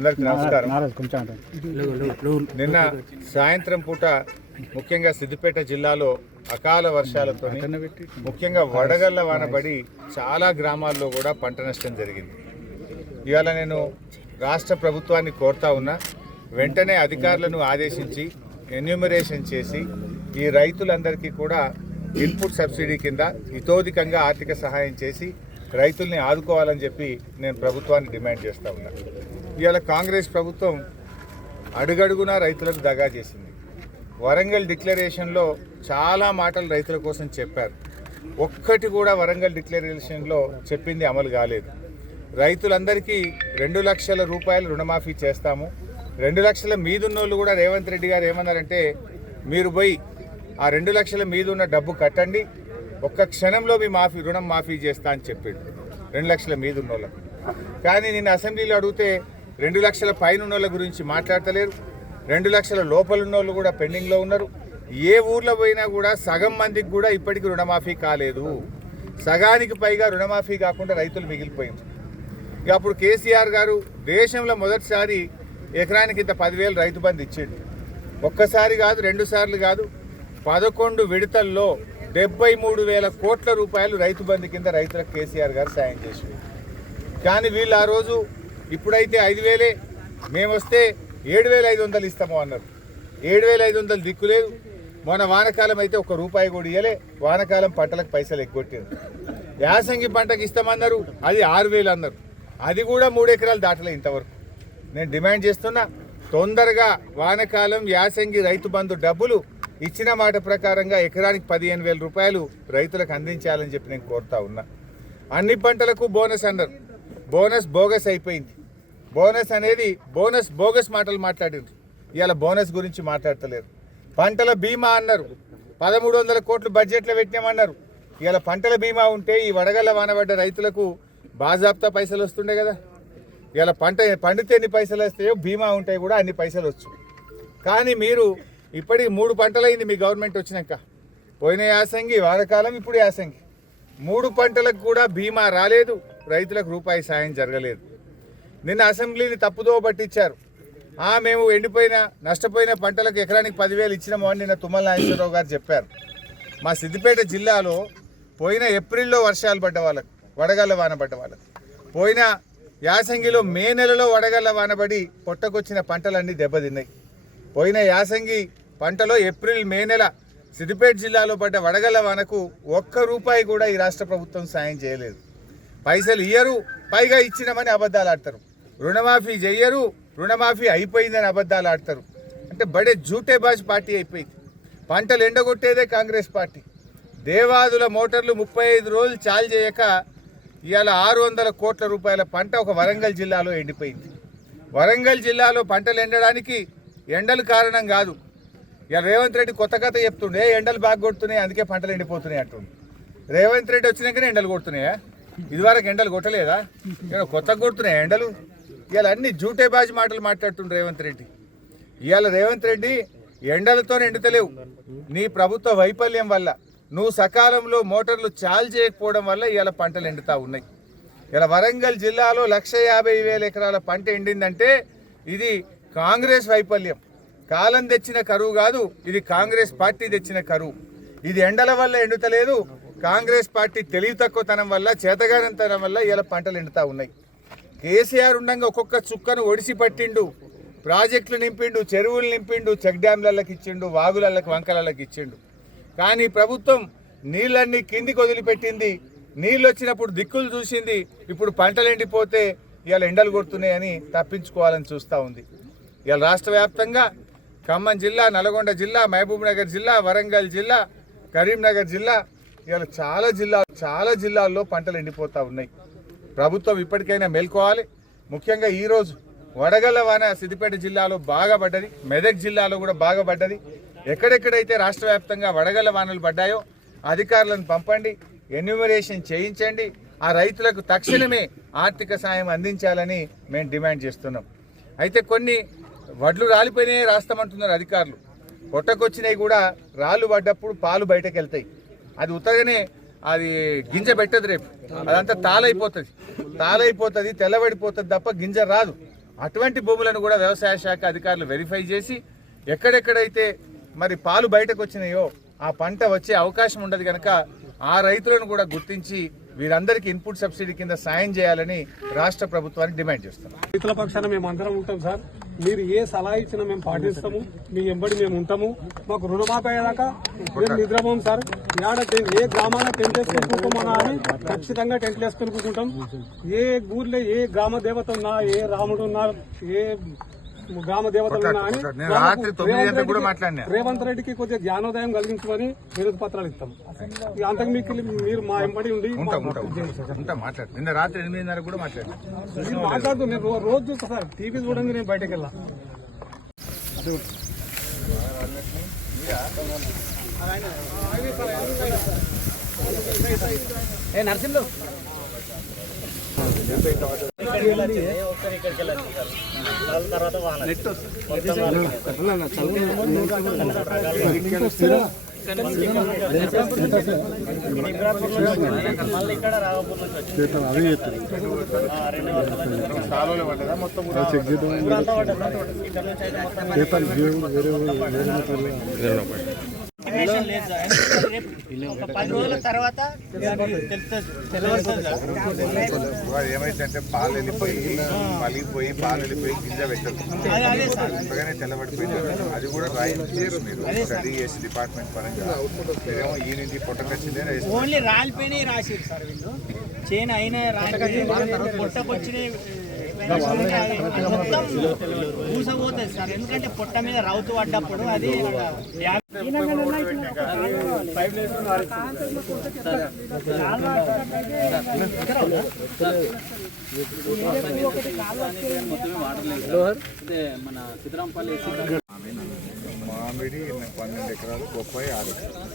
అందరికీ నమస్కారం. నిన్న సాయంత్రం పూట ముఖ్యంగా సిద్దిపేట జిల్లాలో అకాల వర్షాలతో ముఖ్యంగా వడగళ్ల వానబడి చాలా గ్రామాల్లో కూడా పంట నష్టం జరిగింది. ఇవాళ నేను రాష్ట్ర ప్రభుత్వాన్ని కోరుతా ఉన్నా, వెంటనే అధికారులను ఆదేశించి ఎన్యూమరేషన్ చేసి ఈ రైతులందరికీ కూడా ఇన్పుట్ సబ్సిడీ కింద ఇతోధికంగా ఆర్థిక సహాయం చేసి రైతుల్ని ఆదుకోవాలని చెప్పి నేను ప్రభుత్వాన్ని డిమాండ్ చేస్తూ ఉన్నా. ఇవాళ కాంగ్రెస్ ప్రభుత్వం అడుగడుగునా రైతులకు దగా చేసింది. వరంగల్ డిక్లరేషన్లో చాలా మాటలు రైతుల కోసం చెప్పారు. ఒక్కటి కూడా వరంగల్ డిక్లరేషన్లో చెప్పింది అమలు కాలేదు. రైతులందరికీ 2 లక్షల రూపాయలు రుణమాఫీ చేస్తాము, 2 లక్షల మీదున్నోళ్ళు కూడా రేవంత్ రెడ్డి గారు ఏమన్నారంటే, మీరు పోయి ఆ 2 లక్షల మీద ఉన్న డబ్బు కట్టండి, ఒక్క క్షణంలో మీ రుణం మాఫీ చేస్తా అని చెప్పాడు 2 లక్షల మీద ఉన్నోళ్ళకు. కానీ నేను అసెంబ్లీలో అడిగితే 2 లక్షల పైన ఉన్నోళ్ళ గురించి మాట్లాడతలేరు. 2 లక్షల లోపల ఉన్నోళ్ళు కూడా పెండింగ్లో ఉన్నారు. ఏ ఊర్లో పోయినా కూడా సగం మందికి కూడా ఇప్పటికీ రుణమాఫీ కాలేదు. సగానికి పైగా రుణమాఫీ కాకుండా రైతులు మిగిలిపోయింది. ఇక అప్పుడు కేసీఆర్ గారు దేశంలో మొదటిసారి ఎకరానికి ఇంత 10,000 రైతు బంధు ఇచ్చిండు. ఒక్కసారి కాదు, 2 సార్లు కాదు, 11 విడతల్లో 73,000 కోట్ల రూపాయలు రైతు బంధు కింద రైతులకు కేసీఆర్ గారు సాయం చేసింది. కానీ వీళ్ళు ఆ రోజు ఇప్పుడైతే 5,000 మేము వస్తే 7,500 ఇస్తాము అన్నారు. 7,500 దిక్కులేదు. మొన్న వానకాలం అయితే ₹1 కూడా ఇవ్వలే. వానకాలం పంటలకు పైసలు ఎగ్గొట్టారు. యాసంగి పంటకు ఇస్తామన్నారు, అది 6,000 అన్నారు. అది కూడా 3 ఎకరాలు దాటలే ఇంతవరకు. నేను డిమాండ్ చేస్తున్నా, తొందరగా వానకాలం యాసంగి రైతు బంధు డబ్బులు ఇచ్చిన మాట ప్రకారంగా ఎకరానికి 15,000 రూపాయలు రైతులకు అందించాలని చెప్పి నేను కోరుతా ఉన్నా. అన్ని పంటలకు బోనస్ అన్నారు. బోనస్ బోగస్ అయిపోయింది. బోనస్ అనేది బోగస్ మాటలు మాట్లాడారు. ఇవాళ బోనస్ గురించి మాట్లాడతలేరు. పంటల బీమా అన్నారు, 1,300 కోట్లు బడ్జెట్లో పెట్టినామన్నారు. ఇవాళ పంటల బీమా ఉంటే ఈ వడగళ్ళ వానబడ్డ రైతులకు బాజాబ్తా పైసలు వస్తుండే కదా. ఇవాళ పండితే ఎన్ని పైసలు వస్తాయో బీమా ఉంటాయి కూడా అన్ని పైసలు వచ్చు. కానీ మీరు ఇప్పటికి 3 పంటలైంది మీ గవర్నమెంట్ వచ్చినాక. పోయిన యాసంగి, వానకాలం, ఇప్పుడు యాసంగి. 3 పంటలకు కూడా బీమా రాలేదు, రైతులకు రూపాయి సాయం జరగలేదు. నిన్న అసెంబ్లీని తప్పుదో పట్టించారు. మేము ఎండిపోయిన నష్టపోయిన పంటలకు ఎకరానికి 10,000 ఇచ్చినాము అని నిన్న తుమ్మల నాగేశ్వరరావు గారు చెప్పారు. మా సిద్దిపేట జిల్లాలో పోయిన ఏప్రిల్లో వర్షాలు పడ్డ వాళ్ళకు, వడగళ్ళ వాన పడ్డ వాళ్ళకు, పోయిన యాసంగిలో మే నెలలో వడగళ్ళ వానబడి పొట్టకొచ్చిన పంటలన్నీ దెబ్బతిన్నాయి. పోయిన యాసంగి పంటలో ఏప్రిల్ మే నెల సిద్దిపేట జిల్లాలో పడ్డ వడగళ్ళ వానకు ₹1 కూడా ఈ రాష్ట్ర ప్రభుత్వం సాయం చేయలేదు. పైసలు ఇయ్యరు, పైగా ఇచ్చినామని అబద్ధాలు ఆడతారు. రుణమాఫీ చెయ్యరు, రుణమాఫీ అయిపోయిందని అబద్ధాలు ఆడతారు. అంటే బడే జూటేబాజ్ పార్టీ అయిపోయింది. పంటలు ఎండగొట్టేదే కాంగ్రెస్ పార్టీ. దేవాదుల మోటార్లు 35 రోజులు చాలు చేయక ఇవాళ 600 కోట్ల రూపాయల పంట ఒక వరంగల్ జిల్లాలో ఎండిపోయింది. వరంగల్ జిల్లాలో పంటలు ఎండడానికి ఎండలు కారణం కాదు. ఇవాళ రేవంత్ రెడ్డి కొత్త కథ చెప్తుండే, ఎండలు బాగా కొడుతున్నాయి అందుకే పంటలు ఎండిపోతున్నాయి అంటుండే. రేవంత్ రెడ్డి వచ్చినాకనే ఎండలు కొడుతున్నాయా? ఇదివరకు ఎండలు కొట్టలేదా? ఇక్కడ కొత్తగా కొడుతున్నాయి ఎండలు. ఇవాళ అన్ని జూటేబాజీ మాటలు మాట్లాడుతుండే రేవంత్ రెడ్డి. ఇవాళ రేవంత్ రెడ్డి ఎండలతో ఎండుతలేవు. నీ ప్రభుత్వ వైఫల్యం వల్ల, నువ్వు సకాలంలో మోటార్లు చాలు చేయకపోవడం వల్ల ఇవాళ పంటలు ఎండుతూ ఉన్నాయి. ఇలా వరంగల్ జిల్లాలో 150,000 ఎకరాల పంట ఎండిందంటే ఇది కాంగ్రెస్ వైఫల్యం. కాలం తెచ్చిన కరువు కాదు, ఇది కాంగ్రెస్ పార్టీ తెచ్చిన కరువు. ఇది ఎండల వల్ల ఎండుతలేదు, కాంగ్రెస్ పార్టీ తెలివి తక్కువతనం వల్ల, చేతగానంతనం వల్ల ఇలా పంటలు ఎండుతూ ఉన్నాయి. కేసీఆర్ ఉండగా ఒక్కొక్క చుక్కను ఒడిసి పట్టిండు, ప్రాజెక్టులు నింపిండు, చెరువులు నింపిండు, చెక్ డ్యాంలకి ఇచ్చిండు, వాగులకి వంకలకి ఇచ్చిండు. కానీ ప్రభుత్వం నీళ్ళన్నీ కిందికి వదిలిపెట్టింది. నీళ్ళు వచ్చినప్పుడు దిక్కులు చూసింది, ఇప్పుడు పంటలు ఎండిపోతే ఇవాళ ఎండలు కొడుతున్నాయని తప్పించుకోవాలని చూస్తూ ఉంది. ఇవాళ రాష్ట్ర వ్యాప్తంగా ఖమ్మం జిల్లా, నల్గొండ జిల్లా, మహబూబ్ నగర్ జిల్లా, వరంగల్ జిల్లా, కరీంనగర్ జిల్లా, ఇవాళ చాలా జిల్లాల్లో పంటలు ఎండిపోతూ ఉన్నాయి. ప్రభుత్వం ఇప్పటికైనా మేల్కోవాలి. ముఖ్యంగా ఈరోజు వడగళ్ళ వాన సిద్దిపేట జిల్లాలో బాగా పడ్డది, మెదక్ జిల్లాలో కూడా బాగా పడ్డది. ఎక్కడెక్కడైతే రాష్ట్ర వ్యాప్తంగా వడగళ్ళ వానలు పడ్డాయో అధికారులను పంపండి, ఎన్యూమరేషన్ చేయించండి. ఆ రైతులకు తక్షణమే ఆర్థిక సాయం అందించాలని మేము డిమాండ్ చేస్తున్నాం. అయితే కొన్ని వడ్లు రాలిపోయినాయి రాస్తామంటున్నారు అధికారులు. పొట్టకొచ్చినాయి కూడా రాళ్ళు పడ్డప్పుడు పాలు బయటకు వెళ్తాయి. అది ఉత్తగానే అది గింజ పెట్టదు, రేపు అదంతా తాలైపోతుంది, తెల్లబడిపోతుంది తప్ప గింజ రాదు. అటువంటి భూములను కూడా వ్యవసాయ శాఖ అధికారులు వెరిఫై చేసి ఎక్కడెక్కడైతే మరి పాలు బయటకు వచ్చినాయో ఆ పంట వచ్చే అవకాశం ఉండదు కనుక ఆ రైతులను కూడా గుర్తించి వీరందరికీ ఇన్పుట్ సబ్సిడీ కింద సాయం చేయాలని రాష్ట్ర ప్రభుత్వానికి డిమాండ్ చేస్తున్నాం. రైతుల పక్షాన మేము అందరం ఉంటాం సార్. మీరు ఏ సలహా ఇచ్చినా మేము పాటిస్తాము. మీ ఎంబడి మేము ఉంటాము. మాకు రుణమాఫీ అయ్యేదాకా మేము నిద్రపోం సార్. ఏ గ్రామాన టెంట్ వేసుకుని కూర్చోమన్నా అని ఖచ్చితంగా టెంట్లు వేసుకుని కూర్చుంటాం. ఏ ఊర్లో ఏ గ్రామ దేవత ఉన్నా, ఏ రాముడు ఉన్నా, ఏ గ్రామ దేవతలు ఉన్నా అని రేవంత్ రెడ్డికి కొద్దిగా జ్ఞానోదయం కలిగించమని వినతి పత్రాలు ఇస్తాం. అంతకు మీకు మీరు మా ఎంబడి ఉండి నిన్న రాత్రి 8:30 కూడా మీరు మాట్లాడుతూ నేను రోజు చూస్తా సార్. టీవీ చూడండి, నేను బయటకు వెళ్ళా. నర్సింహ్ ఏమైందంటే పాలు వెళ్ళిపోయి పలిగిపోయి పాలు వెళ్ళిపోయి గింజ పెట్టదు తెల్లబడిపోయింది. అది కూడా రాయించారు మీరు స్టడీ చేసి డిపార్ట్మెంట్ పరంగా. మీరేమో ఈ నుంచి పొట్టకొచ్చిందే ఓన్లీ రాలిపోయినాయి రాసిరు సార్. వీళ్ళు చేను అయినా పొట్టకొచ్చినాయి మొత్తం పూసపోతుంది సార్. ఎందుకంటే పొట్ట మీద రౌతు పడ్డప్పుడు అది మన సిద్ధరాంపల్లి మామిడి 12 ఎకరాలు, బొప్పాయి 6 ఎకరాలు.